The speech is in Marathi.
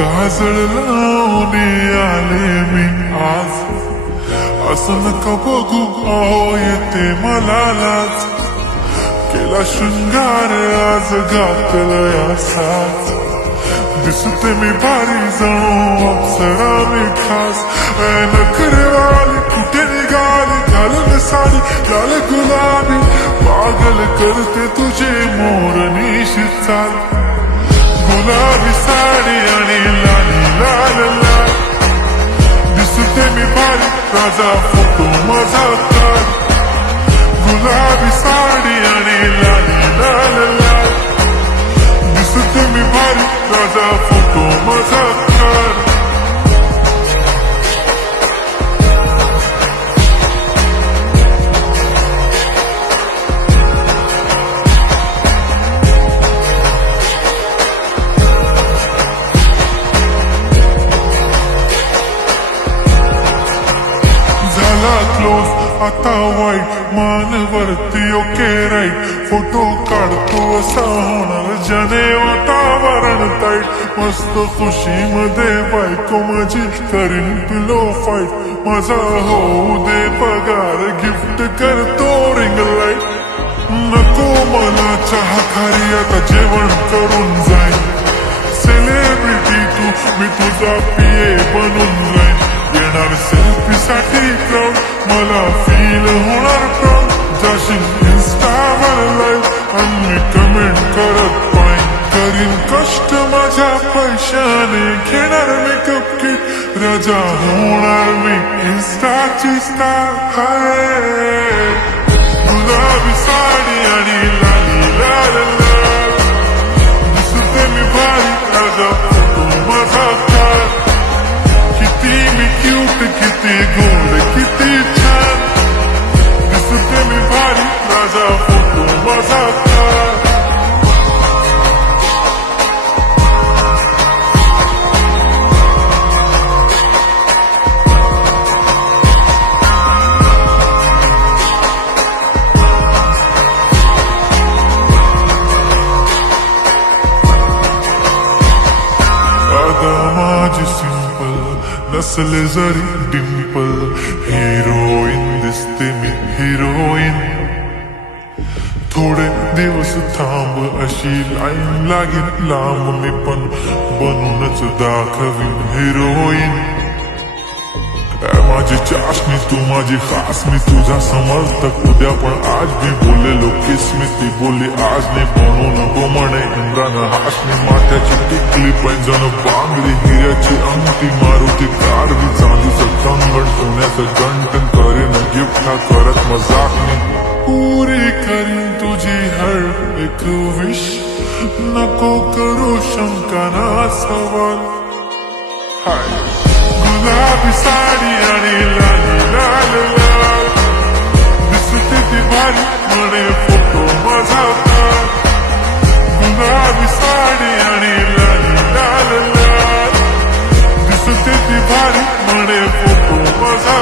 काजळ लावून आले मी आज, असं नका बघू अहो येते मला लाज. केला शृंगार आज घातला साज, दिसते मी भारी जणू अप्सरा मी खास. नखरेवाली कुठे निघाली घालून साडी लाल गुलाबी, पागल करते तुझे मोरनीशी चाल. गुलाबी साडी आणि लाली लाल लाल, दिसते मी भारी राजा फोटो माझा काढ. गुलाबी साडी आणि लाली लाल लाल, दिसते मी भारी राजा फोटो माझा काढ. क्लोज आता वाईट मानवरती ओके राईट, फोटो काढतो असा होणार ज्याने वातावरण ताईट. मस्त खुशीमध्ये बायको माझी करीन पिलो फाईट, माझा होऊ दे पगार गिफ्ट करतो रिंग लाईट. नको मला चहा खारी आता जेवण करून जाईन, सेलिब्रिटी तू मी तुझा पिये बनून जाईन. येणार सेल्फी साठी क्राऊड मला फील होणार प्राऊड, जाशील इन्स्टावर लाईव्ह आणि कमेंट करत पाहिन. करीन कष्ट माझ्या पैशाने घेणार मेकअप किट, राजा होणार मी इन्स्टाची स्टार. हाय गुलाबी साडी आणि लाली लाल लाल, दिसते मी भारी राजा फोटो माझा काढ. किती मी क्यूट किती गोड किती छान, दिसते मी भारी राजा फोटो माझा काढ. माझी सिंपल नसले जरी डिंपल, हिरोईन दिसते मी हिरोईन. थोडे दिवस थांब अशी लाईन लागेल लांब, मी पण बनूनच दाखवीन हिरोईन. माझी चाशनी तू माझी खास, मी तुझा समर्थक उद्या पण आज मी बोललेलो किस्मी, ती बोलली आज नाही बनू नको म्हणे इम्रान हाशमी. माथ्याची टिकली पैंजण बांगडी हिऱ्याची अंगठी, मारुती कारवी चांदीचं कंगण सोन्याचं गंटन, करीन गिफ्ट हा करत मजाक मी. पुरी करीन तुझी हर एक विश, नको करू शंका ना सवाल. हाय गुलाबी साडी आणि लाली लाल लाल, दिसते ती भारी म्हणे फोटो माझा काढ. गुलाबी साडी आणि लाली लाल लाल, दिसते ती भारी म्हणे फोटो माझा.